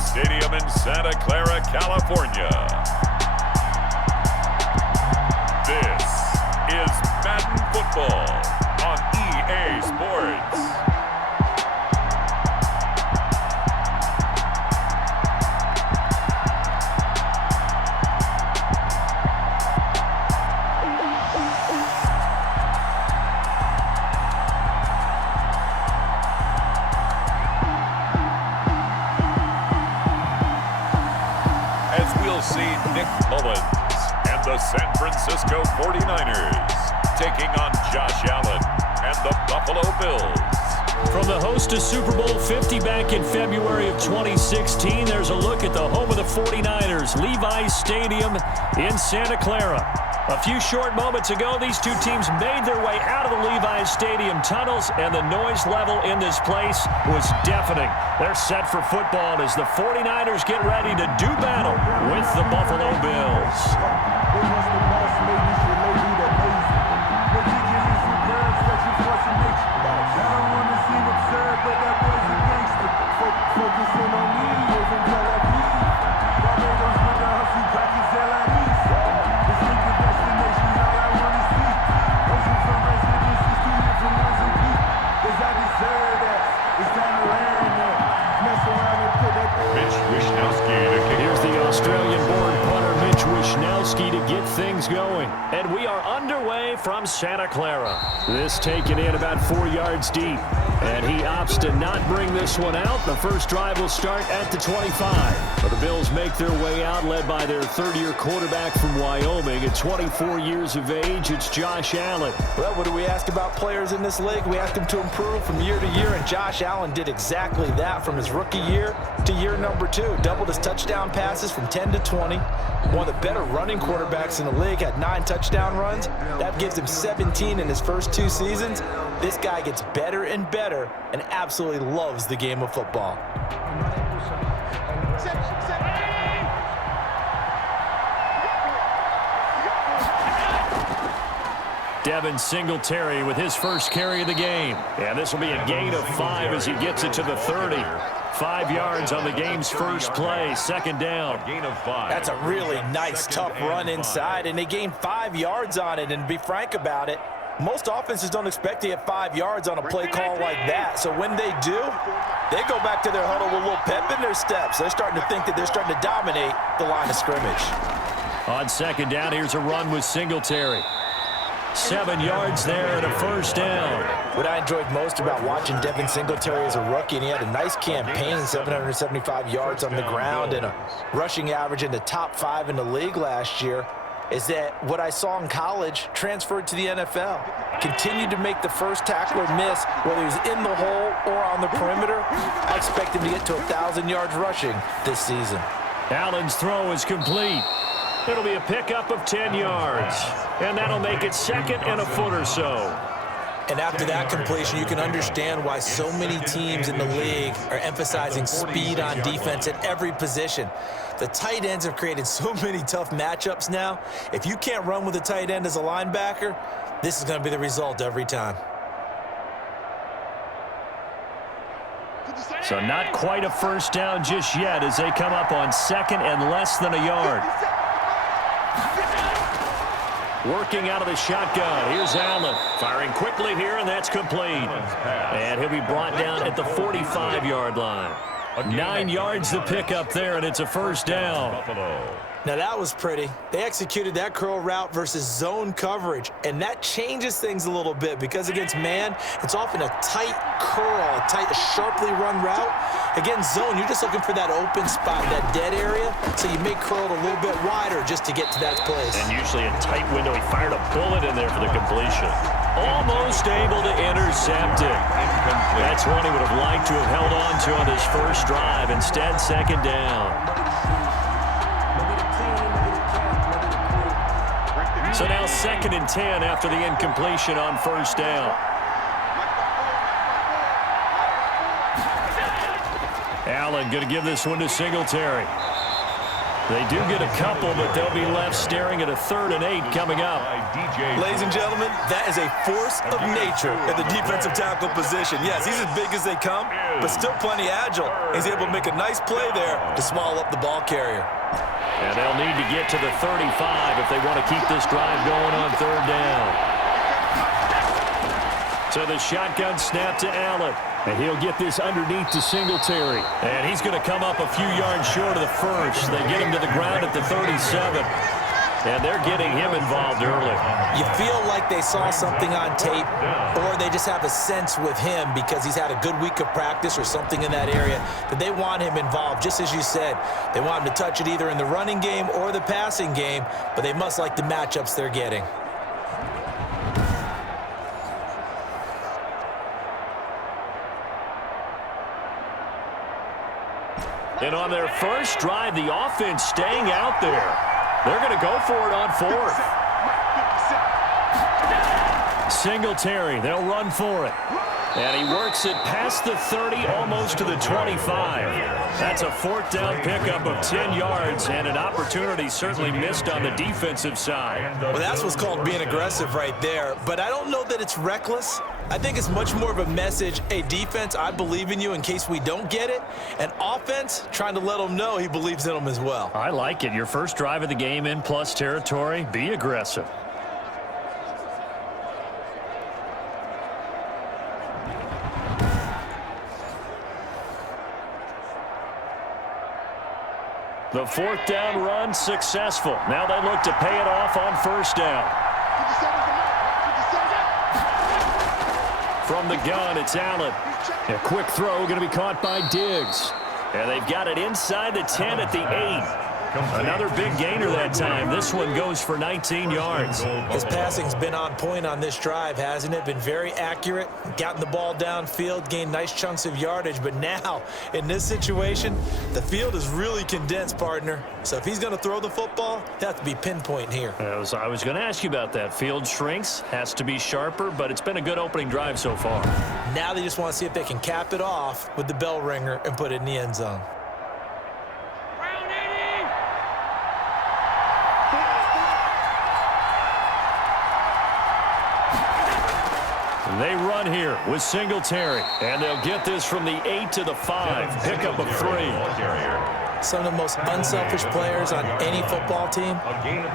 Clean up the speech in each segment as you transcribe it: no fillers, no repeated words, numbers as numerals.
Stadium in Santa Clara, California. This is Madden Football on EA Sports. Nick Mullins and the San Francisco 49ers taking on Josh Allen and the Buffalo Bills. From the host to Super Bowl 50 back in February of 2016, there's a look at the home of the 49ers, Levi's Stadium in Santa Clara. A few short moments ago, these two teams made their way out of the Levi's Stadium tunnels, and the noise level in this place was deafening. They're set for football as the 49ers get ready to do battle with the Buffalo Bills. Here's the Australian-born punter Mitch Wishnowsky to get things going. And we are underway from Santa Clara. This taken in about 4 yards deep. And he opts to not bring this one out. The first drive will start at the 25. But the Bills make their way out, led by their third-year quarterback from Wyoming. At 24 years of age, it's Josh Allen. Well, what do we ask about players in this league? We ask them to improve from year to year, and Josh Allen did exactly that from his rookie year to year number 2. Doubled his touchdown passes from 10 to 20. One of the better running quarterbacks in the league, had 9 touchdown runs. That gives him 17 in his first 2 seasons. This guy gets better and better and absolutely loves the game of football. Devin Singletary with his first carry of the game. And this will be a gain of 5 as he gets it to the 30. 5 yards on the game's first play, second down. Gain of 5. That's a really nice, tough run inside, and they gained 5 yards on it. And to be frank about it, most offenses don't expect to get 5 yards on a play call like that. So when they do, they go back to their huddle with a little pep in their steps. They're starting to think that they're starting to dominate the line of scrimmage. On second down, here's a run with Singletary. 7 yards there and a first down. What I enjoyed most about watching Devin Singletary as a rookie, and he had a nice campaign, 775 yards on the ground and a rushing average in the top 5 in the league last year, is that what I saw in college transferred to the NFL. Continued to make the first tackler miss, whether he's in the hole or on the perimeter. I expect him to get to 1,000 yards rushing this season. Allen's throw is complete. It'll be a pickup of 10 yards. And that'll make it second and a foot or so. And after that completion, you can understand why so many teams in the league are emphasizing speed on defense at every position. The tight ends have created so many tough matchups now. If you can't run with a tight end as a linebacker, this is going to be the result every time. So not quite a first down just yet as they come up on second and less than a yard. Working out of the shotgun. Here's Allen. Firing quickly here, and that's complete. And he'll be brought down at the 45-yard line. 9 yards to pick up there, and it's a first down. Now that was pretty. They executed that curl route versus zone coverage, and that changes things a little bit because against man, it's often a tight curl, a sharply run route. Against zone, you're just looking for that open spot, that dead area, so you may curl it a little bit wider just to get to that place. And usually a tight window. He fired a bullet in there for the completion. Almost able to intercept it. That's one he would have liked to have held on to on his first drive. Instead, second down. So now second and 10 after the incompletion on first down. Allen going to give this one to Singletary. They do get a couple, but they'll be left staring at a 3rd and 8 coming up. Ladies and gentlemen, that is a force of nature at the defensive tackle position. Yes, he's as big as they come, but still plenty agile. He's able to make a nice play there to small up the ball carrier. And they'll need to get to the 35 if they want to keep this drive going on 3rd down. So the shotgun snap to Allen. And he'll get this underneath to Singletary. And he's going to come up a few yards short of the first. They get him to the ground at the 37. And they're getting him involved early. You feel like they saw something on tape, or they just have a sense with him because he's had a good week of practice or something in that area that they want him involved, just as you said. They want him to touch it either in the running game or the passing game, but they must like the matchups they're getting. And on their first drive, the offense staying out there. They're going to go for it on 4th. Singletary, they'll run for it. And he works it past the 30, almost to the 25. That's a 4th down pickup of 10 yards and an opportunity certainly missed on the defensive side. Well, that's what's called being aggressive right there. But I don't know that it's reckless. I think it's much more of a message, hey, defense, I believe in you in case we don't get it. And offense, trying to let them know he believes in them as well. I like it. Your first drive of the game in plus territory, be aggressive. The 4th down run successful. Now they look to pay it off on 1st down. From the gun, it's Allen. A quick throw going to be caught by Diggs. And they've got it inside the 10 at the 8. Another big gainer that time. This one goes for 19 yards. His passing's been on point on this drive, hasn't it? Been very accurate, gotten the ball downfield, gained nice chunks of yardage. But now, in this situation, the field is really condensed, partner. So if he's going to throw the football, it has to be pinpoint here. I was going to ask you about that. Field shrinks, has to be sharper, but it's been a good opening drive so far. Now they just want to see if they can cap it off with the bell ringer and put it in the end zone. They run here with Singletary, and they'll get this from the 8 to the 5, pickup of 3. Some of the most unselfish players on any football team,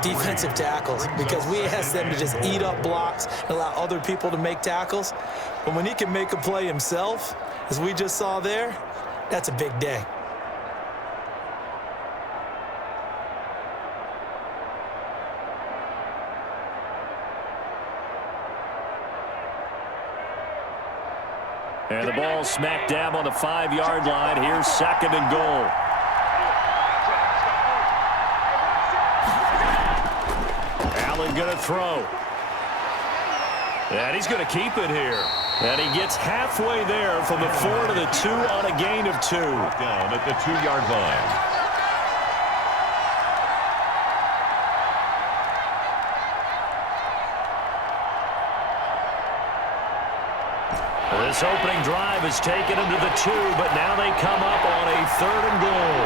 defensive tackles, because we ask them to just eat up blocks and allow other people to make tackles. But when he can make a play himself, as we just saw there, that's a big day. And the ball smack dab on the 5-yard line. Here's 2nd and goal. Allen going to throw. And he's going to keep it here. And he gets halfway there from the 4 to the 2 on a gain of 2. Down at the 2-yard line. This opening drive has taken him to the 2, but now they come up on a 3rd and goal.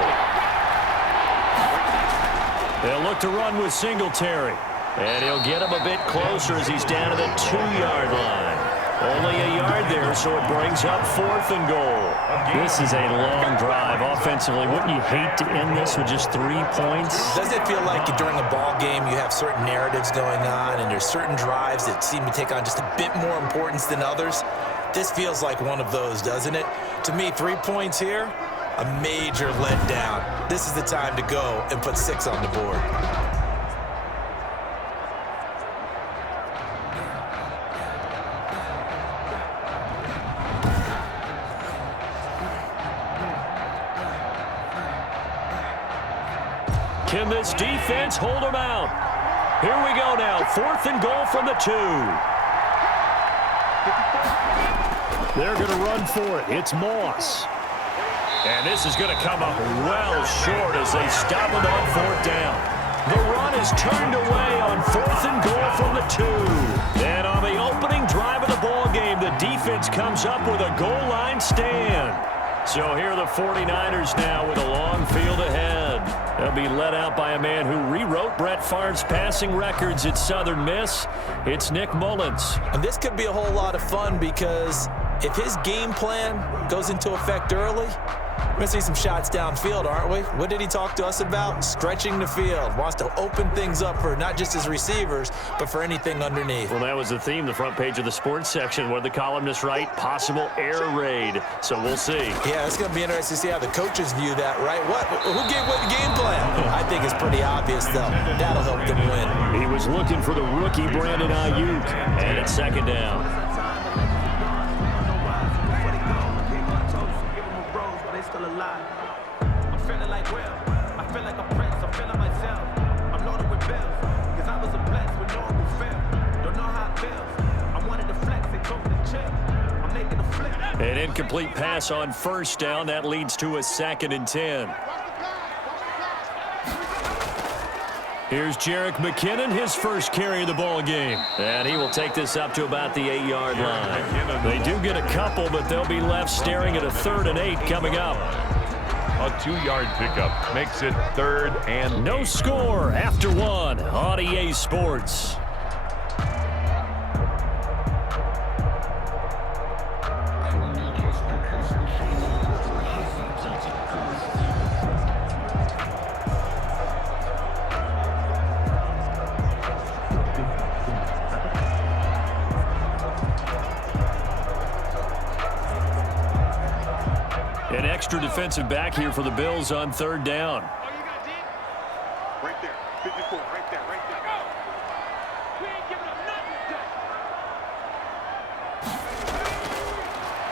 They'll look to run with Singletary. And he'll get him a bit closer as he's down to the 2-yard line. Only a yard there, so it brings up 4th and goal. This is a long drive offensively. Wouldn't you hate to end this with just 3 points? Does it feel like during a ball game you have certain narratives going on and there's certain drives that seem to take on just a bit more importance than others? This feels like one of those, doesn't it? To me, 3 points here, a major letdown. This is the time to go and put 6 on the board. Can this defense hold them out? Here we go now, 4th and goal from the 2. They're going to run for it. It's Moss. And this is going to come up well short as they stop him on 4th down. The run is turned away on 4th and goal from the 2. And on the opening drive of the ball game, the defense comes up with a goal line stand. So here are the 49ers now with a long field ahead. They'll be led out by a man who rewrote Brett Favre's passing records at Southern Miss. It's Nick Mullins. And this could be a whole lot of fun because if his game plan goes into effect early, we're going to see some shots downfield, aren't we? What did he talk to us about? Stretching the field. Wants to open things up for not just his receivers, but for anything underneath. Well, that was the theme, the front page of the sports section. What did the columnists write? Possible air raid. So we'll see. Yeah, it's going to be interesting to see how the coaches view that, right? Who gave what the game plan? I think it's pretty obvious, though. That'll help them win. He was looking for the rookie Brandon Ayuk. And it's second down. An incomplete pass on first down. That leads to a 2nd and 10. Here's Jerick McKinnon, his first carry of the ball game. And he will take this up to about the 8-yard line. They do get a couple, but they'll be left staring at a 3rd and 8 coming up. A 2-yard pickup makes it 3rd and no score after 1 on EA Sports. An extra defensive back here for the Bills on 3rd down. Right there, 54, right there, right there. Go! We ain't giving up nothing today.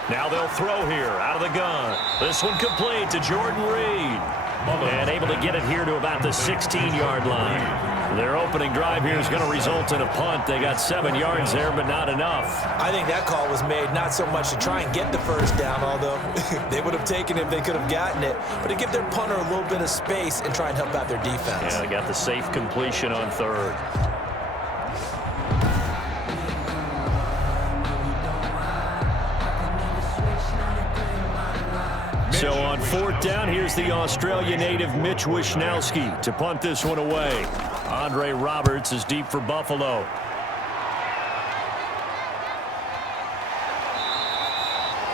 Now they'll throw here out of the gun. This one complete to Jordan Reed. And able to get it here to about the 16-yard line. Their opening drive here is going to result in a punt. They got 7 yards there, but not enough. I think that call was made not so much to try and get the first down, although they would have taken it if they could have gotten it, but to give their punter a little bit of space and try and help out their defense. Yeah, they got the safe completion on 3rd. So on 4th down, here's the Australia native Mitch Wishnowsky to punt this one away. Andre Roberts is deep for Buffalo.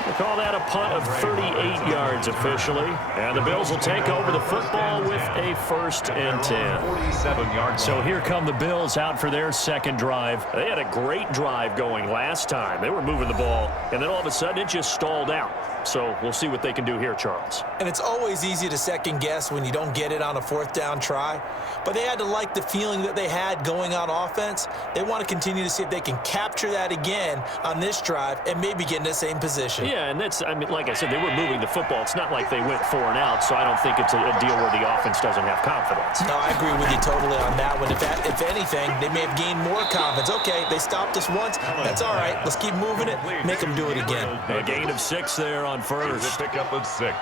They call that a punt of 38 yards officially. And the Bills will take over the football with a 1st and 10. 47 yards. So here come the Bills out for their 2nd drive. They had a great drive going last time. They were moving the ball, and then all of a sudden it just stalled out. So we'll see what they can do here, Charles. And it's always easy to second guess when you don't get it on a 4th down try. But they had to like the feeling that they had going on offense. They want to continue to see if they can capture that again on this drive and maybe get in the same position. Yeah, and that's, I mean, like I said, they were moving the football. It's not like they went 4 and out, so I don't think it's a deal where the offense doesn't have confidence. No, I agree with you totally on that one. If anything, they may have gained more confidence. Okay, they stopped us once. That's all right. Let's keep moving it. Make them do it again. A gain of 6 there on 1st. A pickup of 6.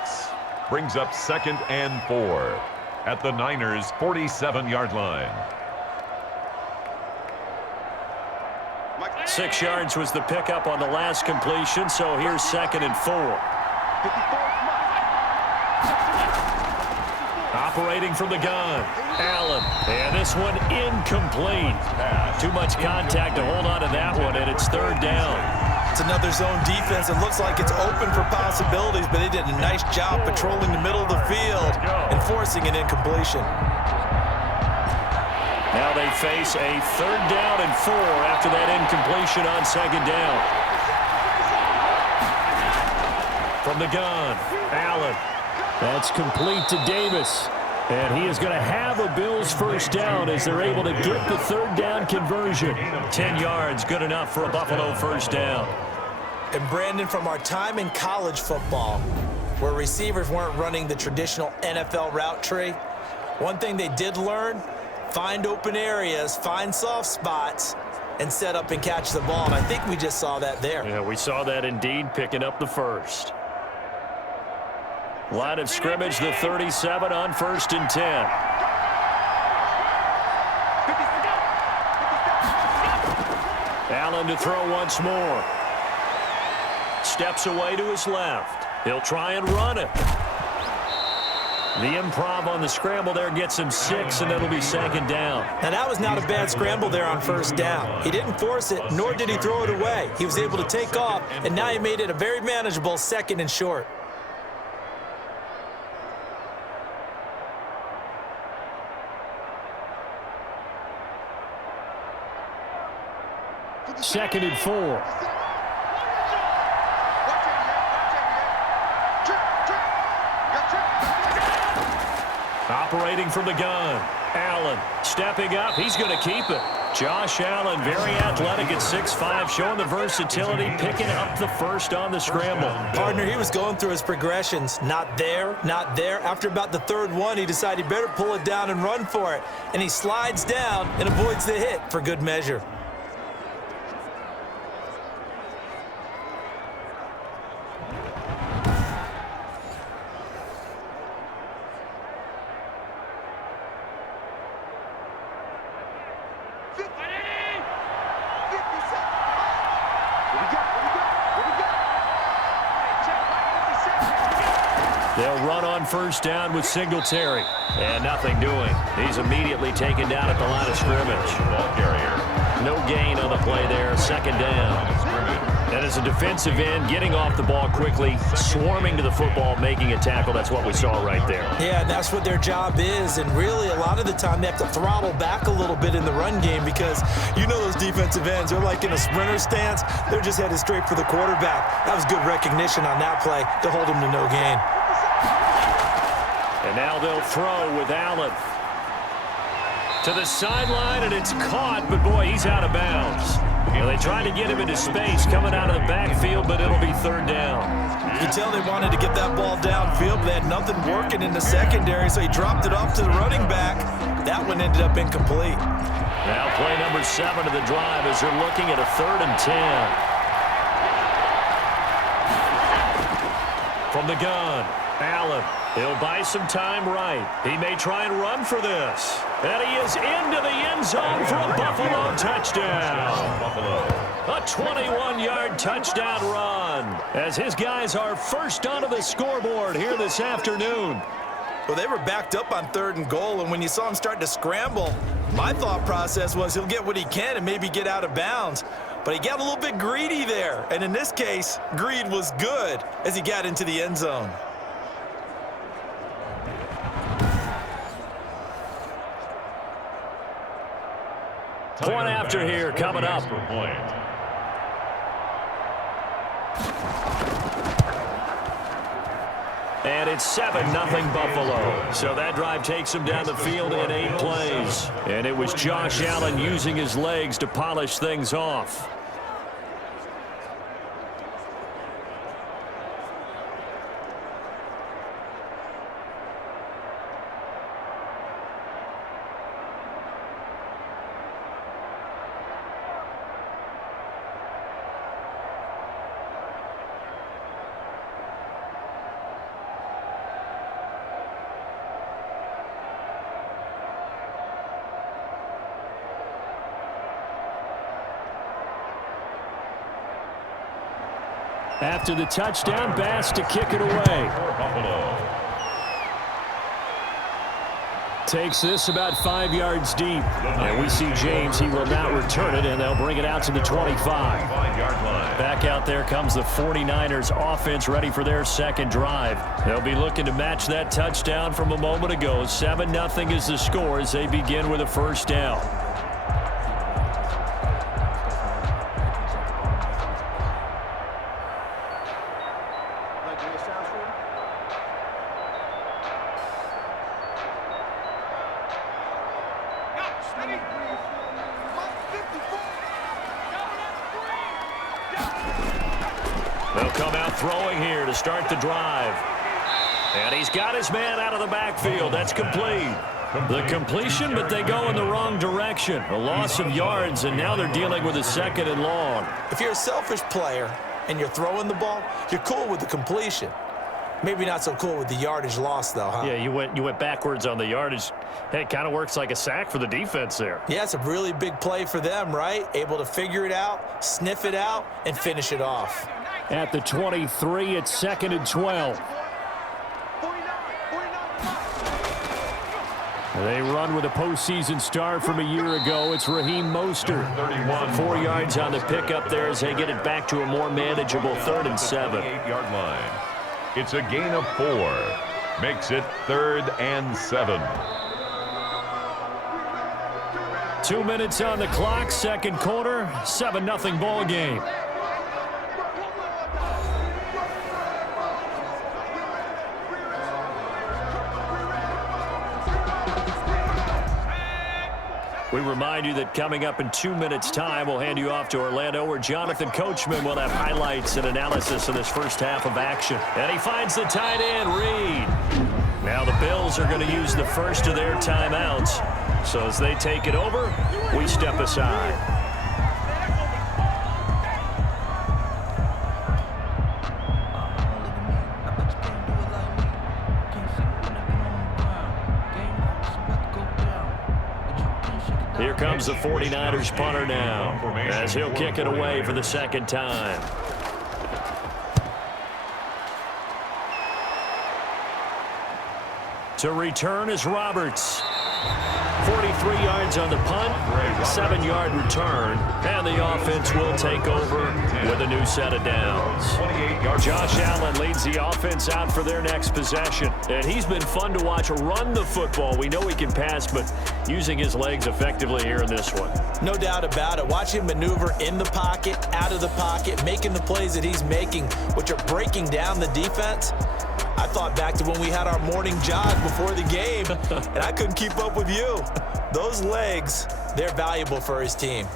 Brings up 2nd and 4 at the Niners' 47-yard line. 6 yards was the pickup on the last completion, so here's 2nd and 4. Operating from the gun, Allen, and this one incomplete. Too much contact to hold on to that one, and it's 3rd down. It's another zone defense. It looks like it's open for possibilities, but they did a nice job patrolling the middle of the field and forcing an incompletion. Now they face a 3rd down and 4 after that incompletion on 2nd down. From the gun, Allen. That's complete to Davis. And he is going to have a Bills 1st down as they're able to get the 3rd down conversion. 10 yards, good enough for a Buffalo 1st down. And Brandon, from our time in college football, where receivers weren't running the traditional NFL route tree, one thing they did learn, find open areas, find soft spots, and set up and catch the ball. And I think we just saw that there. Yeah, we saw that indeed, picking up the 1st. Line of scrimmage, the 37 on 1st and 10. Allen to throw once more. Steps away to his left. He'll try and run it. The improv on the scramble there gets him 6, and it'll be second down. Now, that was not a bad scramble there on first down. He didn't force it, nor did he throw it away. He was able to take off, and now he made it a very manageable 2nd and short. Second and 4. Operating from the gun. Allen stepping up. He's going to keep it. Josh Allen, very athletic at 6'5", showing the versatility, picking up the first on the scramble. Partner, he was going through his progressions. Not there, not there. After about the 3rd one, he decided he better pull it down and run for it. And he slides down and avoids the hit for good measure. They'll run on first down with Singletary. And nothing doing. He's immediately taken down at the line of scrimmage. No gain on the play there. Second down. And as a defensive end, getting off the ball quickly, swarming to the football, making a tackle. That's what we saw right there. Yeah, and that's what their job is. And really, a lot of the time, they have to throttle back a little bit in the run game because you know those defensive ends, they're like in a sprinter stance. They're just headed straight for the quarterback. That was good recognition on that play to hold him to no gain. And now they'll throw with Allen. To the sideline, and it's caught, but boy, he's out of bounds. Well, they tried to get him into space coming out of the backfield, but it'll be third down. You can tell they wanted to get that ball downfield, but they had nothing working in the secondary, so he dropped it off to the running back. That one ended up incomplete. Now play number 7 of the drive as they're looking at a 3rd and 10. From the gun, Allen. He'll buy some time right. He may try and run for this. And he is into the end zone for a Buffalo touchdown. A 21-yard touchdown run as his guys are first onto the scoreboard here this afternoon. Well, they were backed up on 3rd and goal, and when you saw him start to scramble, my thought process was he'll get what he can and maybe get out of bounds. But he got a little bit greedy there, and in this case, greed was good as he got into the end zone. Point after here coming up. And it's 7-0 Buffalo. So that drive takes him down the field in 8 plays. And it was Josh Allen using his legs to polish things off. After the touchdown, Bass to kick it away. Takes this about 5 yards deep. And we see James. He will not return it, and they'll bring it out to the 25. Back out there comes the 49ers offense ready for their second drive. They'll be looking to match that touchdown from a moment ago. 7-0 is the score as they begin with a first down. They'll come out throwing here to start the drive. And he's got his man out of the backfield. That's complete. The completion, but they go in the wrong direction. A loss of yards, and now they're dealing with a 2nd and long. If you're a selfish player and you're throwing the ball, you're cool with the completion. Maybe not so cool with the yardage loss, though, huh? Yeah, you went backwards on the yardage. Hey, it kind of works like a sack for the defense there. Yeah, it's a really big play for them, right? Able to figure it out, sniff it out, and finish it off. at the 23. It's 2nd and 12. They run with a postseason star from a year ago. It's Raheem Mostert. 4 yards on the pickup there as they get it back to a more manageable 3rd and 7. 8-yard line. It's a gain of 4. Makes it 3rd and 7. 2 minutes on the clock, second quarter, 7-0 ball game. We remind you that coming up in 2 minutes' time, we'll hand you off to Orlando, where Jonathan Coachman will have highlights and analysis of this first half of action. And he finds the tight end, Reed. Now the Bills are going to use the first of their timeouts. So as they take it over, we step aside. Here comes the 49ers punter now, as he'll kick it away for the second time. To return is Roberts. 43 yards on the punt, 7-yard return, and the offense will take over with a new set of downs. Josh Allen leads the offense out for their next possession, and he's been fun to watch run the football. We know he can pass, but using his legs effectively here in this one. No doubt about it. Watch him maneuver in the pocket, out of the pocket, making the plays that he's making, which are breaking down the defense. I thought back to when we had our morning jog before the game, and I couldn't keep up with you. Those legs, they're valuable for his team.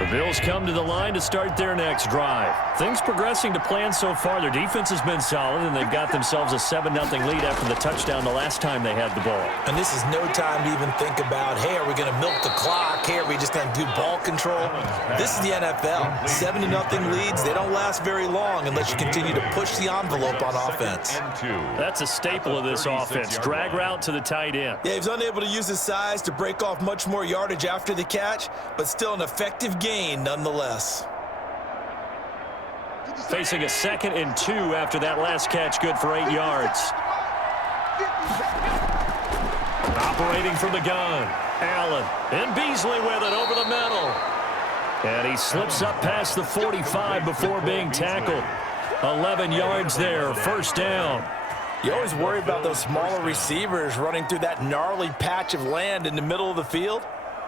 The Bills come to the line to start their next drive. Things progressing to plan so far. Their defense has been solid, and they've got themselves a 7-0 lead after the touchdown the last time they had the ball. And this is no time to even think about, hey, are we going to milk the clock? Hey, are we just going to do ball control? This is the NFL. 7-0 leads, they don't last very long unless you continue to push the envelope on offense. That's a staple of this offense. Drag route to the tight end. Yeah, he's unable to use his size to break off much more yardage after the catch, but still an effective gain nonetheless. Facing a 2nd and 2 after that last catch, good for 8 yards. Operating from the gun, Allen, and Beasley with it over the middle. And he slips up past the 45 before being tackled. 11 yards there, first down. You always worry about those smaller receivers running through that gnarly patch of land in the middle of the field.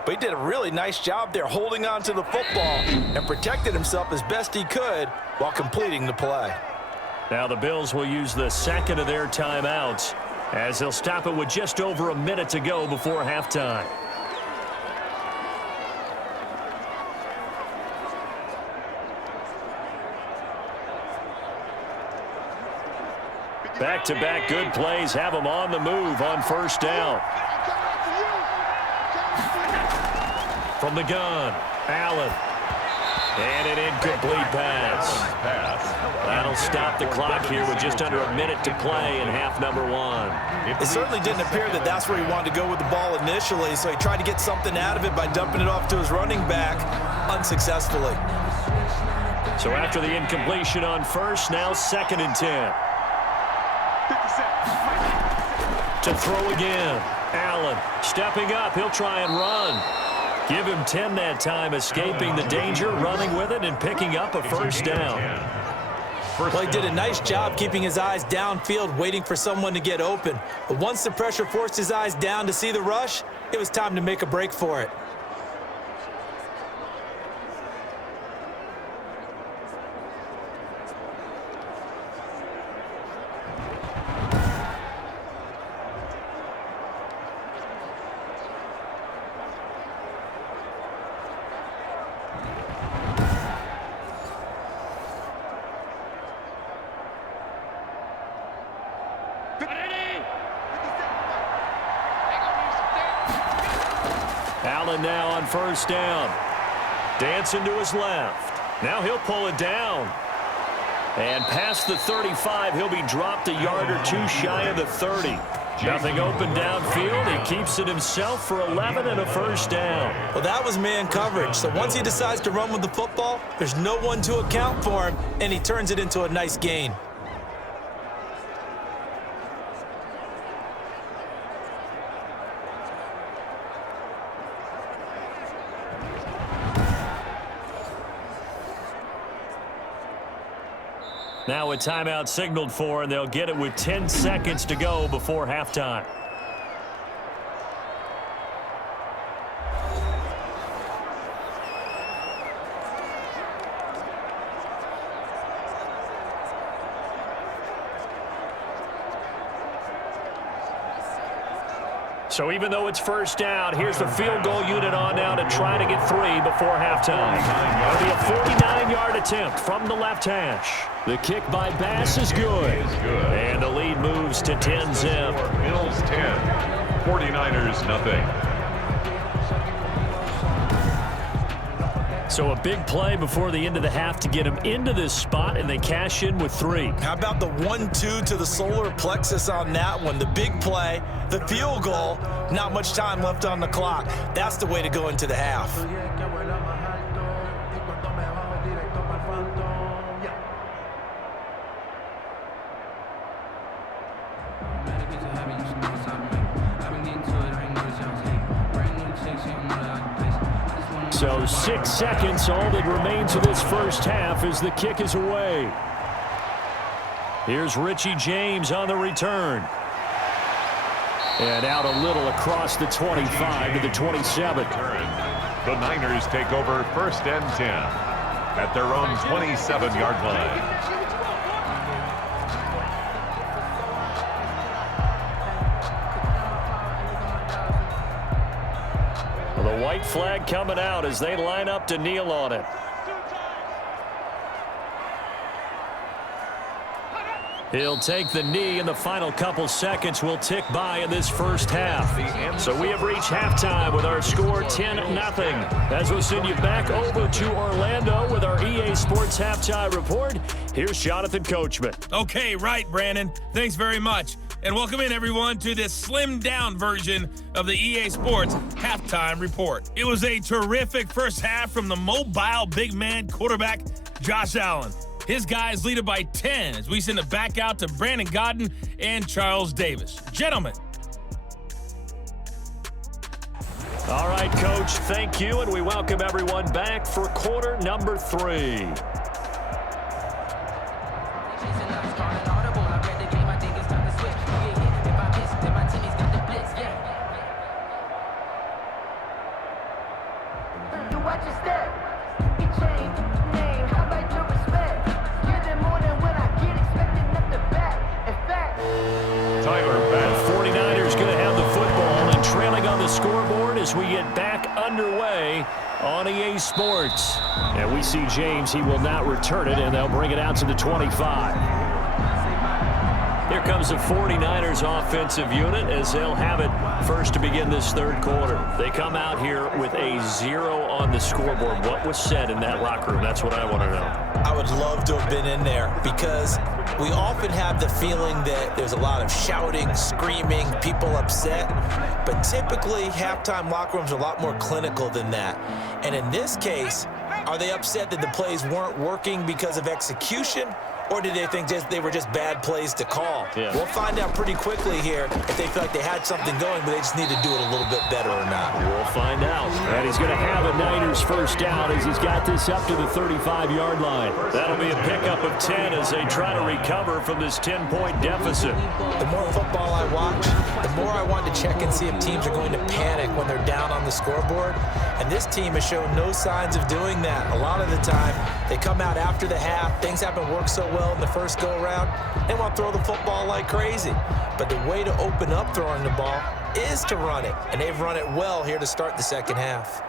But he did a really nice job there holding on to the football and protected himself as best he could while completing the play. Now the Bills will use the second of their timeouts as they'll stop it with just over a minute to go before halftime. Back-to-back good plays have them on the move on first down. From the gun, Allen. And an incomplete pass. That'll stop the clock here with just under a minute to play in half number 1. It certainly didn't appear that that's where he wanted to go with the ball initially, so he tried to get something out of it by dumping it off to his running back unsuccessfully. So after the incompletion on first, now 2nd and 10. To throw again. Allen stepping up. He'll try and run. Give him 10 that time, escaping the danger, running with it, and picking up a first down. Well, he did a nice job keeping his eyes downfield, waiting for someone to get open. But once the pressure forced his eyes down to see the rush, it was time to make a break for it. Allen now on first down. Dancing to his left. Now he'll pull it down. And past the 35, he'll be dropped a yard or two shy of the 30. Nothing open downfield. He keeps it himself for 11 and a first down. Well, that was man coverage. So once he decides to run with the football, there's no one to account for him, and he turns it into a nice gain. Now a timeout signaled for, and they'll get it with 10 seconds to go before halftime. So even though it's first down, here's the field goal unit on now to try to get 3 before halftime. It'll be a 49-yard attempt from the left hash. The kick by Bass is good. And the lead moves to 10-zip. Bills 10, 49ers nothing. So a big play before the end of the half to get them into this spot, and they cash in with 3. How about the 1-2 to the solar plexus on that one? The big play, the field goal, not much time left on the clock. That's the way to go into the half. So 6 seconds, all that remains of this first half as the kick is away. Here's Richie James on the return. And out a little across the 25 to the 27. The Niners take over first and 10 at their own 27-yard line. The white flag coming out as they line up to kneel on it. He'll take the knee, and the final couple seconds will tick by in this first half. So we have reached halftime with our score 10-0. As we'll send you back over to Orlando with our EA Sports Halftime Report, here's Jonathan Coachman. Okay, right, Brandon. Thanks very much. And welcome in, everyone, to this slimmed-down version of the EA Sports Halftime Report. It was a terrific first half from the mobile big man quarterback, Josh Allen. His guys lead it by 10 as we send it back out to Brandon Gaudin and Charles Davis. Gentlemen. All right, Coach, thank you, and we welcome everyone back for quarter number 3. As we get back underway on EA Sports. And we see James, he will not return it, and they'll bring it out to the 25. Here comes the 49ers offensive unit as they'll have it first to begin this third quarter. They come out here with a 0 on the scoreboard. What was said in that locker room? That's what I want to know. I would love to have been in there because we often have the feeling that there's a lot of shouting, screaming, people upset. But typically, halftime locker rooms are a lot more clinical than that. And in this case, are they upset that the plays weren't working because of execution? Or did they think they were just bad plays to call? Yeah. We'll find out pretty quickly here if they feel like they had something going, but they just need to do it a little bit better or not. We'll find out. And he's going to have a Niners first down as he's got this up to the 35-yard line. That'll be a pickup of 10 as they try to recover from this 10-point deficit. The more football I watch, the more I want to check and see if teams are going to panic when they're down on the scoreboard. And this team has shown no signs of doing that. A lot of the time, they come out after the half. Things haven't worked so well in the first go-around. They want to throw the football like crazy. But the way to open up throwing the ball is to run it. And they've run it well here to start the second half.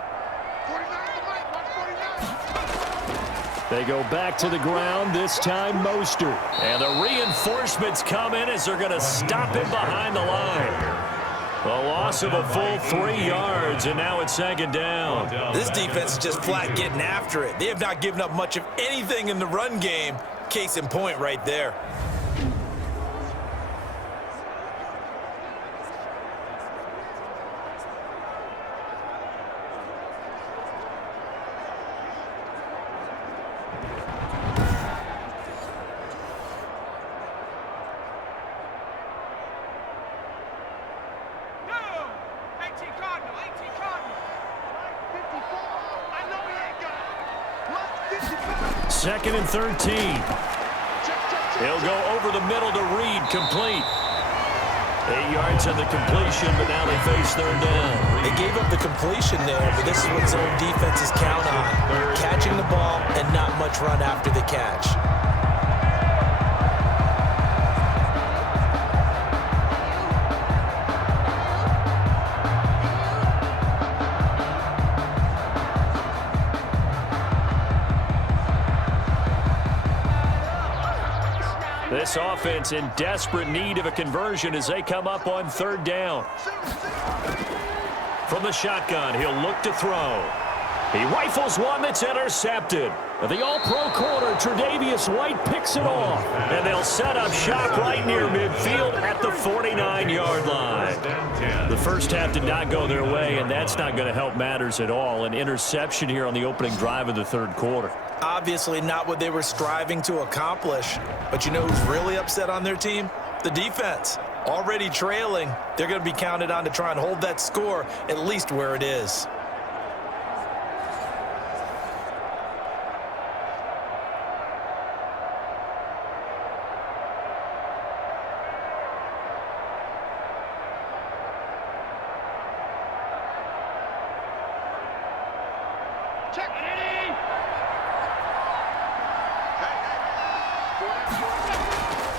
They go back to the ground, this time Mostert. And the reinforcements come in as they're going to stop him behind the line. A loss of a full 3 yards, and now it's second down. This defense is just flat getting after it. They have not given up much of anything in the run game. Case in point right there. 2nd and 13. He'll go over the middle to Reed, complete. 8 yards on the completion, but now they face 3rd down. They gave up the completion there, but this is what zone defenses count on. Catching the ball and not much run after the catch. This offense in desperate need of a conversion as they come up on 3rd down. From the shotgun, he'll look to throw. He rifles one that's intercepted. The all-pro corner, Tre'Davious White, picks it off. And they'll set up shop right near midfield at the 49-yard line. The first half did not go their way, and that's not going to help matters at all. An interception here on the opening drive of the 3rd quarter. Obviously not what they were striving to accomplish. But you know who's really upset on their team? The defense. Already trailing, they're going to be counted on to try and hold that score at least where it is.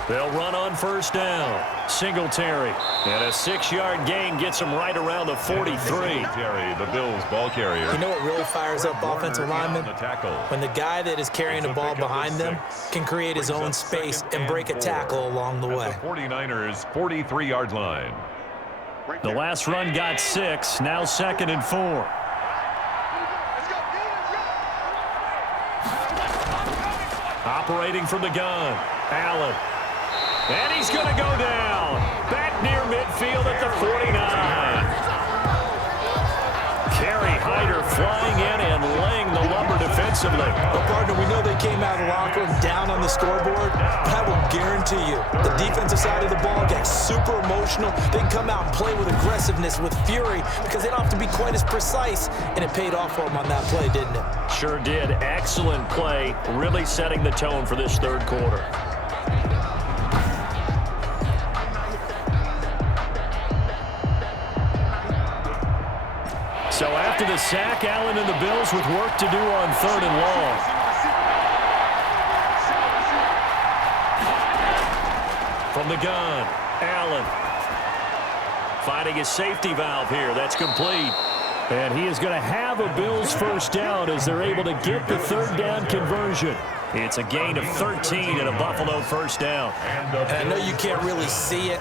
They'll run on 1st down. Singletary. And a 6-yard gain gets him right around the 43. Singletary, the Bills ball carrier. You know what really fires up offensive linemen? When the guy that is carrying the ball behind them can create his own space and break a tackle along the way. The 49ers 43-yard line. The last run got 6. Now 2nd and 4. Operating from the gun. Allen. And he's going to go down. Back near midfield at the 49. Kerry Hyder flying in and laying the lumber defensively. Well, partner, we know they came out of the locker room down on the scoreboard, but I will guarantee you the defensive side of the ball gets super emotional. They can come out and play with aggressiveness, with fury, because they don't have to be quite as precise, and it paid off for them on that play, didn't it? Sure did. Excellent play, really setting the tone for this 3rd quarter. So after the sack, Allen and the Bills with work to do on 3rd and long. From the gun, Allen. Finding his safety valve here. That's complete. And he is going to have a Bills 1st down as they're able to get the 3rd down conversion. It's a gain of 13 and a Buffalo 1st down. And I know you can't really see it,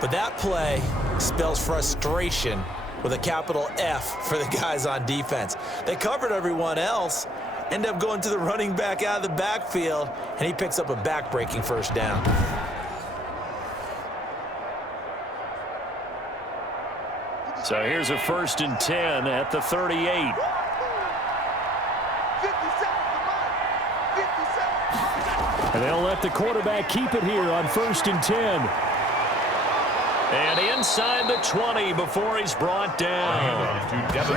but that play spells frustration with a capital F for the guys on defense. They covered everyone else, end up going to the running back out of the backfield, and he picks up a back-breaking 1st down. So here's a 1st and 10 at the 38. And they'll let the quarterback keep it here on 1st and 10. And inside the 20 before he's brought down.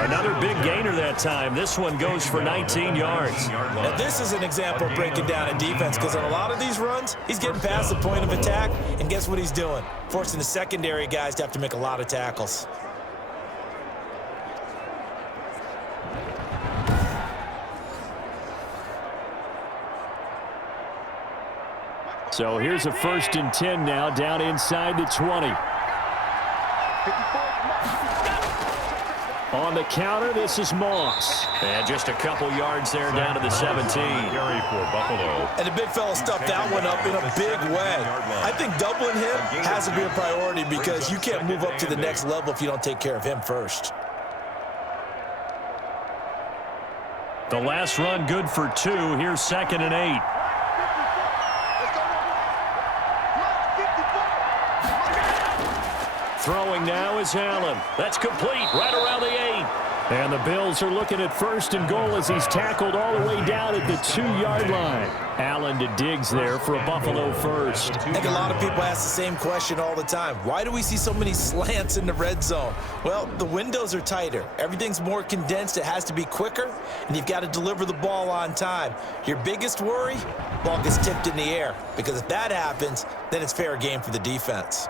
Another big gainer that time. This one goes for 19 yards. Now this is an example of breaking down a defense, because on a lot of these runs, he's getting past the point of attack, and guess what he's doing? Forcing the secondary guys to have to make a lot of tackles. So here's a 1st and 10 now, down inside the 20. On the counter, this is Moss. And just a couple yards there down to the 17. Carry for Buffalo. And the big fella stuffed that one up in a big way. I think doubling him has to be a priority, because you can't move up to the next level if you don't take care of him first. The last run good for 2. Here's 2nd and 8. Throwing now is Allen. That's complete right around the 8. And the Bills are looking at 1st and goal as he's tackled all the way down at the 2-yard line. Allen to Diggs there for a Buffalo first. I think a lot of people ask the same question all the time. Why do we see so many slants in the red zone? Well, the windows are tighter. Everything's more condensed. It has to be quicker, and you've got to deliver the ball on time. Your biggest worry? Ball gets tipped in the air, because if that happens, then it's fair game for the defense.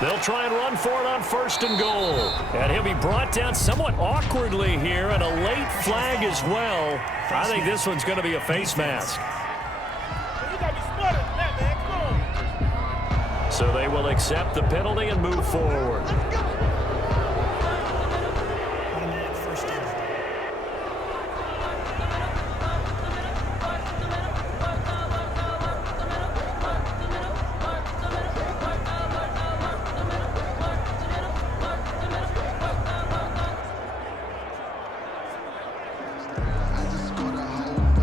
They'll try and run for it on 1st and goal. And he'll be brought down somewhat awkwardly here, and a late flag as well. I think this one's going to be a face mask. So they will accept the penalty and move forward.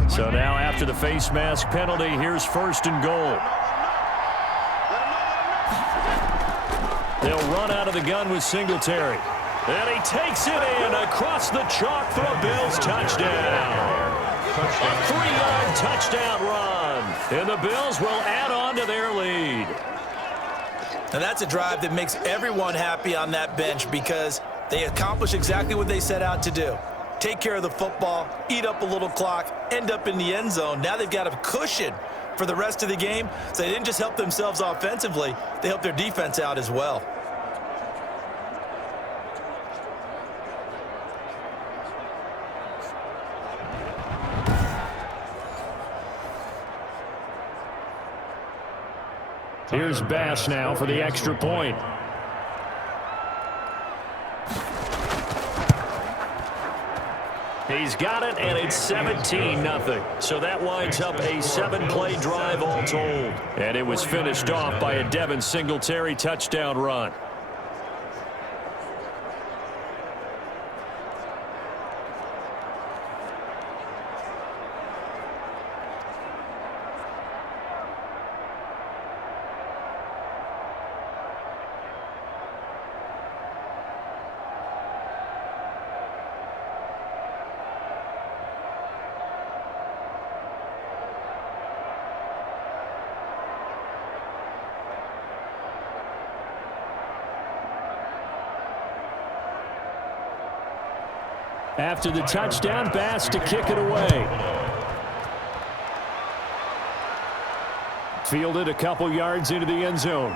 So now after the face mask penalty, here's 1st and goal. They'll run out of the gun with Singletary. And he takes it in across the chalk for a Bills touchdown. A 3-yard touchdown run. And the Bills will add on to their lead. And that's a drive that makes everyone happy on that bench because they accomplish exactly what they set out to do. Take care of the football, eat up a little clock, end up in the end zone. Now they've got a cushion for the rest of the game. So they didn't just help themselves offensively, they helped their defense out as well. Here's Bass now for the extra point. He's got it, and it's 17-0. So that winds up a 7-play drive all told. And it was finished off by a Devin Singletary touchdown run. After the touchdown, Bass to kick it away. Fielded a couple yards into the end zone.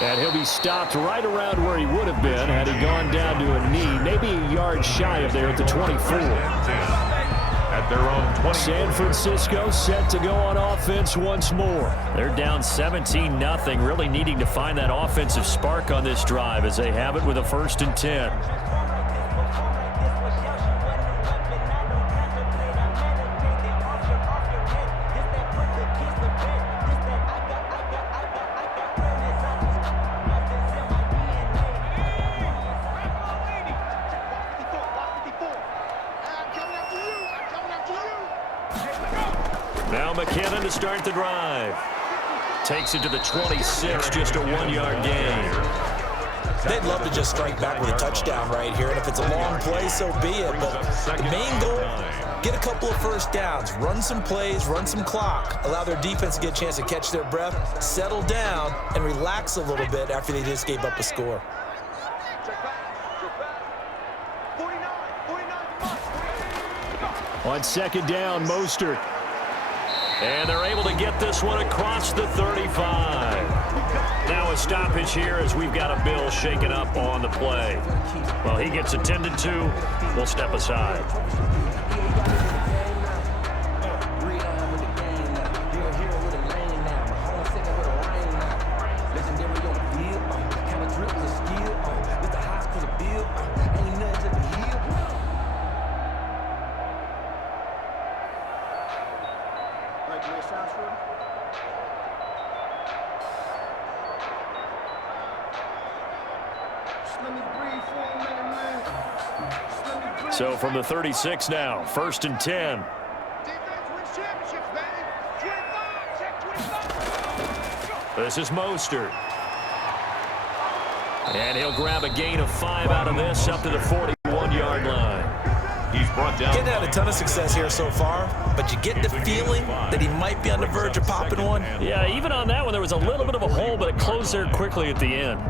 And he'll be stopped right around where he would have been had he gone down to a knee, maybe a yard shy of there at the 24. At their own 20. San Francisco set to go on offense once more. They're down 17-0, really needing to find that offensive spark on this drive as they have it with a 1st and 10. Now McKinnon to start the drive. Takes it to the 26, just a 1-yard gain. They'd love to just strike back with a touchdown right here, and if it's a long play, so be it. But the main goal, get a couple of first downs, run some plays, run some clock, allow their defense to get a chance to catch their breath, settle down, and relax a little bit after they just gave up a score. On 2nd down, Mostert. And they're able to get this one across the 35. Now a stoppage here as we've got a Bill shaken up on the play. Well, he gets attended to. We'll step aside. So from the 36 now, 1st and 10. Defense wins championships, baby. This is Mostert. And he'll grab a gain of 5 out of this up to the 41-yard line. He's brought down. Getting had a ton of success here so far, but you get the feeling that he might be on the verge of popping one. Yeah, even on that one, there was a little bit of a hole, but it closed there quickly at the end.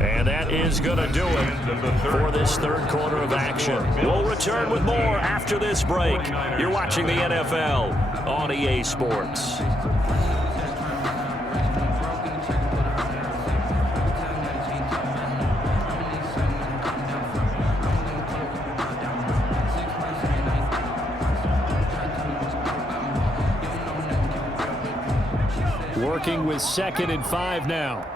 And that is going to do it for this third quarter of action. We'll return with more after this break. You're watching the NFL on EA Sports. Working with 2nd and 5 now.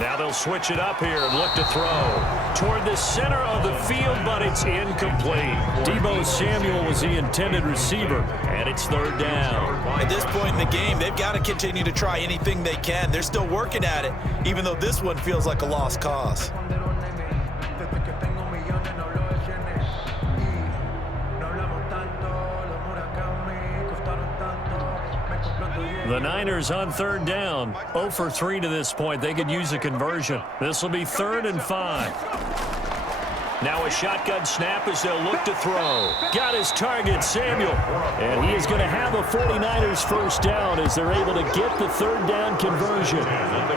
Now they'll switch it up here and look to throw toward the center of the field, but it's incomplete. Deebo Samuel was the intended receiver, and it's 3rd down. At this point in the game, they've got to continue to try anything they can. They're still working at it, even though this one feels like a lost cause. The Niners on 3rd down, 0 for 3 to this point. They could use a conversion. This will be 3rd and 5. Now a shotgun snap as they'll look to throw. Got his target, Samuel. And he is going to have a 49ers first down as they're able to get the 3rd down conversion.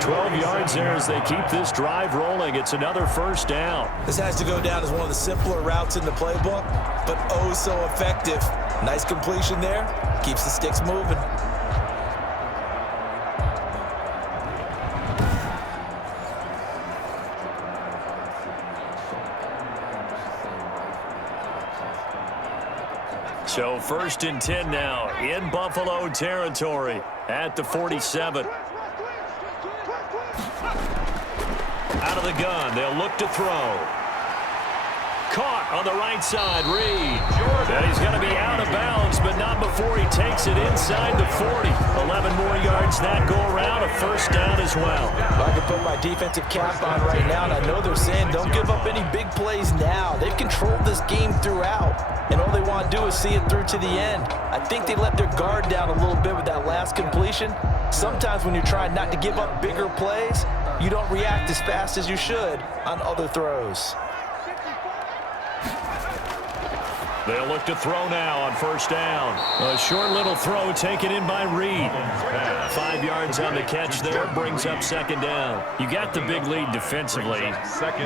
12 yards there as they keep this drive rolling. It's another first down. This has to go down as one of the simpler routes in the playbook, but oh so effective. Nice completion there. Keeps the sticks moving. So 1st and 10 now in Buffalo territory at the 47. Out of the gun, they'll look to throw. Caught on the right side, Reed. And he's going to be out of bounds, but not before he takes it inside the 40. 11 more yards that go around, a first down as well. I can put my defensive cap on right now, and I know they're saying don't give up any big plays now. They've controlled this game throughout, and all they want to do is see it through to the end. I think they let their guard down a little bit with that last completion. Sometimes when you're trying not to give up bigger plays, you don't react as fast as you should on other throws. They'll look to throw now on first down. A short little throw taken in by Reed. 5 yards on the catch there, brings up 2nd down. You got the big lead defensively.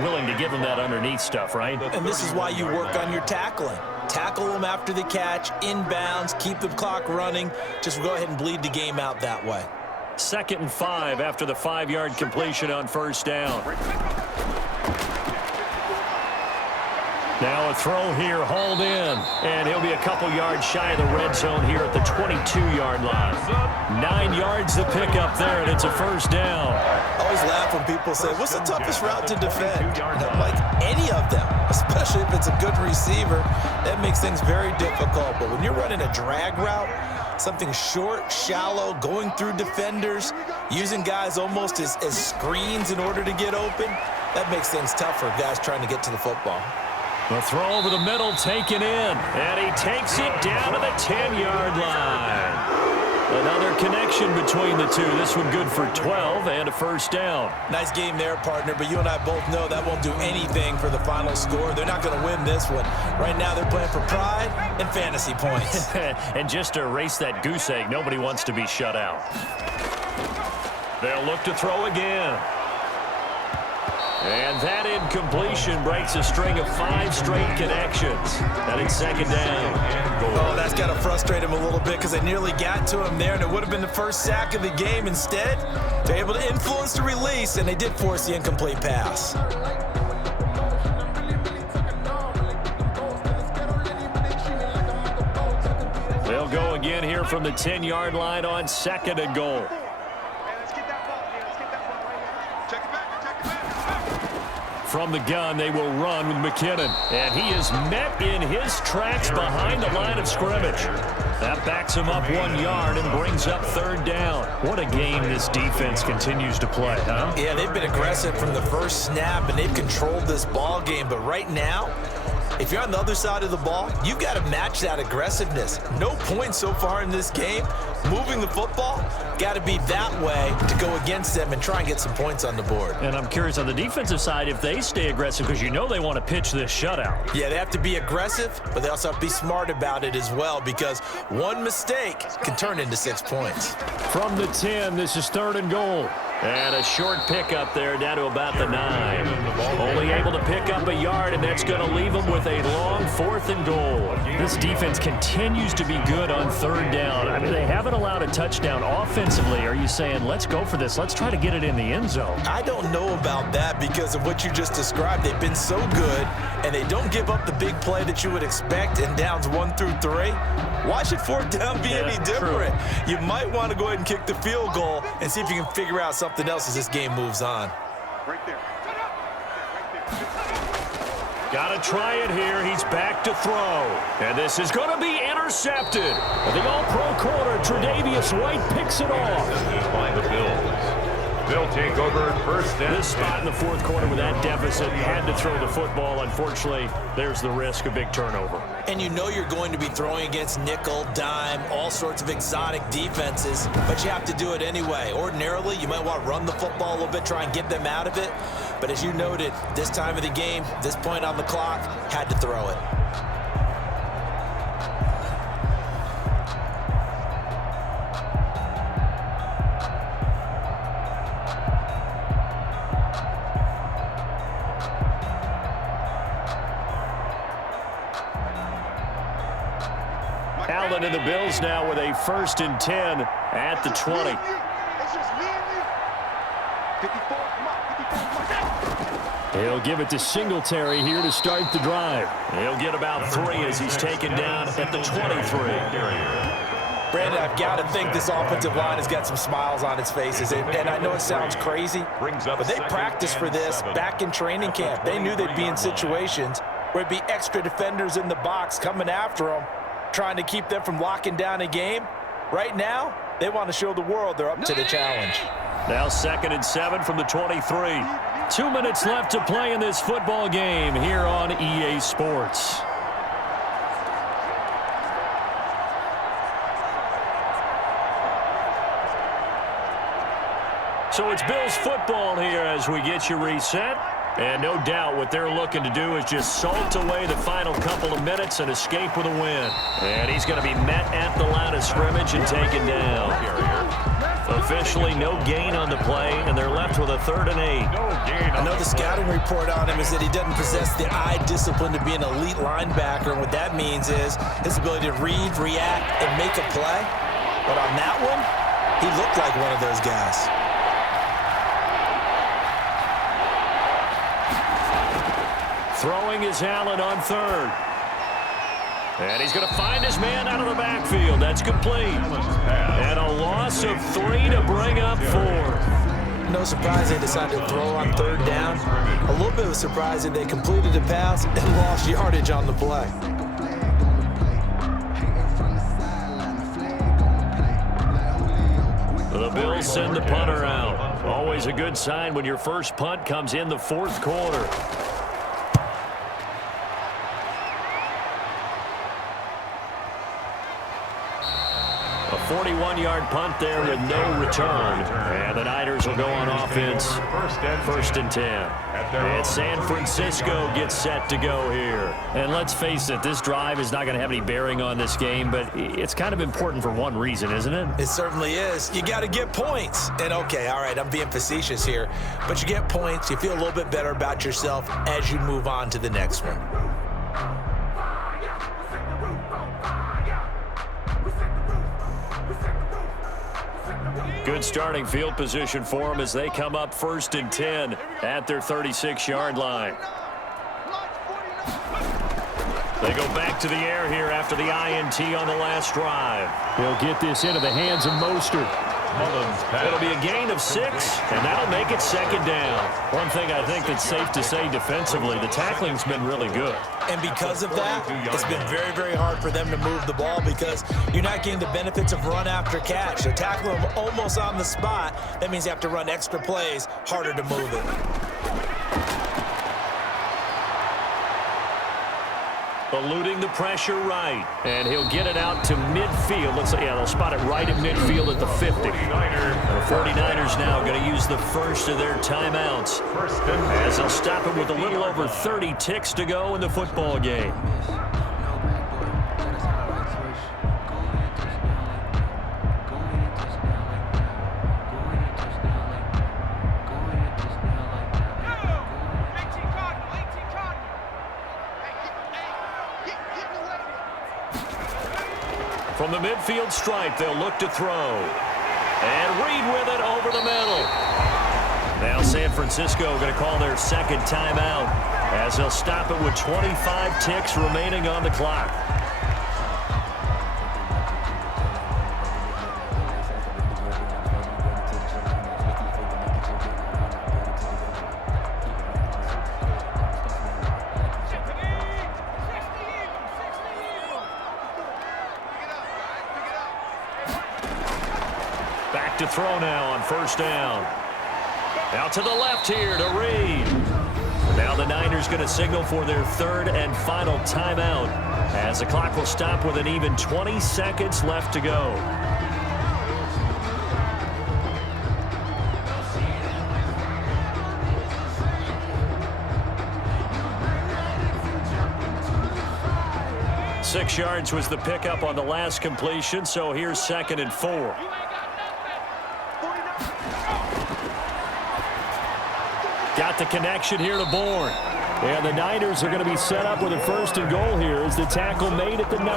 Willing to give them that underneath stuff, right? And this is why you work on your tackling. Tackle them after the catch, inbounds, keep the clock running. Just go ahead and bleed the game out that way. 2nd and 5 after the 5-yard completion on first down. Now a throw here, hauled in, and he'll be a couple yards shy of the red zone here at the 22-yard line. 9 yards to pick up there, and it's a first down. I always laugh when people say, what's the toughest route to defend? And I'm like, any of them, especially if it's a good receiver. That makes things very difficult. But when you're running a drag route, something short, shallow, going through defenders, using guys almost as screens in order to get open, that makes things tough for guys trying to get to the football. The throw over the middle taken in, and he takes it down to the 10-yard line. Another connection between the two. This one good for 12 and a first down. Nice game there, partner, but you and I both know that won't do anything for the final score. They're not going to win this one. Right now they're playing for pride and fantasy points. And just to erase that goose egg, nobody wants to be shut out. They'll look to throw again. And that incompletion breaks a string of 5 straight connections. And it's 2nd down. Oh, that's got to frustrate him a little bit because they nearly got to him there, and it would have been the first sack of the game. Instead, they're able to influence the release, and they did force the incomplete pass. They'll go again here from the 10-yard line on 2nd and goal. From the gun, they will run with McKinnon. And he is met in his tracks behind the line of scrimmage. That backs him up 1 yard and brings up third down. What a game this defense continues to play, huh? Yeah, they've been aggressive from the first snap, and they've controlled this ball game. But right now, if you're on the other side of the ball, you've got to match that aggressiveness. No points so far in this game. Moving the football, got to be that way to go against them and try and get some points on the board. And I'm curious on the defensive side if they stay aggressive, because you know they want to pitch this shutout. Yeah, they have to be aggressive, but they also have to be smart about it as well, because one mistake can turn into 6 points. From the 10, this is third and goal. And a short pickup there down to about the 9. Only able to pick up a yard, and that's going to leave them with a long 4th and goal. This defense continues to be good on third down. I mean, they haven't allowed a touchdown offensively. Are you saying, let's go for this? Let's try to get it in the end zone. I don't know about that because of what you just described. They've been so good, and they don't give up the big play that you would expect in downs 1 through 3. Why should fourth down be any different? You might want to go ahead and kick the field goal and see if you can figure out something else as this game moves on. Right there. Got to try it here. He's back to throw. And this is going to be intercepted. The all-pro corner, Tre'Davious White, picks it off. By the Bills. They'll take over at first down. This spot in the fourth quarter with that deficit, had to throw the football. Unfortunately, there's the risk of big turnover. And you know you're going to be throwing against nickel, dime, all sorts of exotic defenses, but you have to do it anyway. Ordinarily, you might want to run the football a little bit, try and get them out of it. But as you noted, this time of the game, this point on the clock, had to throw it. Allen and the Bills now with a 1st and 10 at the 20. It's just me and you. 54, come on, 54. He'll give it to Singletary here to start the drive. He'll get about 3 as he's taken down at the 23. Brandon, I've got to think this offensive line has got some smiles on its faces. And I know it sounds crazy, but they practiced for this back in training camp. They knew they'd be in situations where it'd be extra defenders in the box coming after them, trying to keep them from locking down a game. Right now, they want to show the world they're up to the challenge. Now 2nd and 7 from the 23. 2 minutes left to play in this football game here on EA Sports. So it's Bills football here as we get you reset. And no doubt what they're looking to do is just salt away the final couple of minutes and escape with a win. And he's going to be met at the line of scrimmage and taken down. Officially no gain on the play, and they're left with a 3rd and 8. I know the scouting report on him is that he doesn't possess the eye discipline to be an elite linebacker. And what that means is his ability to read, react, and make a play. But on that one, he looked like one of those guys. Throwing is Allen on 3rd. And he's going to find his man out of the backfield. That's complete. And a loss of 3 to bring up 4. No surprise they decided to throw on 3rd down. A little bit of a surprise that they completed the pass and lost yardage on the play. The Bills send the punter out. Always a good sign when your first punt comes in the 4th quarter. A 41-yard punt there with no return. And the Niners will go on offense. 1st and 10. And San Francisco gets set to go here. And let's face it, this drive is not going to have any bearing on this game, but it's kind of important for one reason, isn't it? It certainly is. You got to get points. And okay, all right, I'm being facetious here, but you get points, you feel a little bit better about yourself as you move on to the next one. Good starting field position for them as they come up 1st and 10 at their 36-yard line. They go back to the air here after the INT on the last drive. He'll get this into the hands of Mostert. It'll be a gain of 6, and that'll make it second down. One thing I think that's safe to say defensively, the tackling's been really good. And because of that, it's been very, very hard for them to move the ball because you're not getting the benefits of run after catch. They're tackling them almost on the spot. That means you have to run extra plays, harder to move it. Eluding the pressure right. And he'll get it out to midfield. Looks like, yeah, they'll spot it right at midfield at the 50. The 49ers now going to use the first of their timeouts as they'll stop it with a little over 30 ticks to go in the football game. From the midfield stripe, they'll look to throw. And Reed with it over the middle. Now San Francisco going to call their second timeout as they'll stop it with 25 ticks remaining on the clock. Back to throw now on first down. Out to the left here to Reed. Now the Niners going to signal for their third and final timeout as the clock will stop with an even 20 seconds left to go. Six yards was the pickup on the last completion, so here's 2nd and 4. Got the connection here to Bourne. And the Niners are going to be set up with a 1st and goal here as the tackle made at the 9.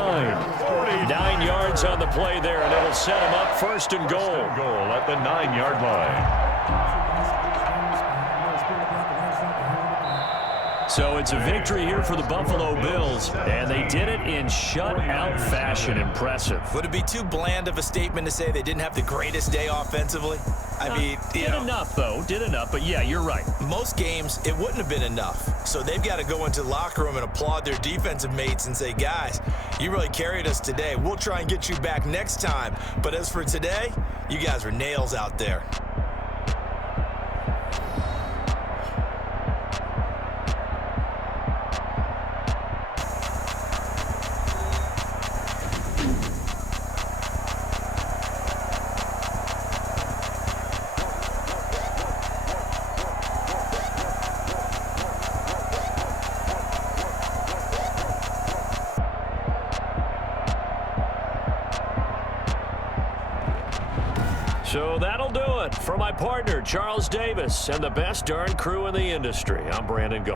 9 yards on the play there, and it'll set them up 1st and goal. At the 9-yard line. So it's a victory here for the Buffalo Bills, and they did it in shutout fashion. Impressive. Would it be too bland of a statement to say they didn't have the greatest day offensively? I mean, did enough, though. Did enough, but yeah, you're right. Most games, it wouldn't have been enough. So they've got to go into the locker room and applaud their defensive mates and say, guys, you really carried us today. We'll try and get you back next time. But as for today, you guys were nails out there. So that'll do it for my partner, Charles Davis, and the best darn crew in the industry. I'm Brandon Gold.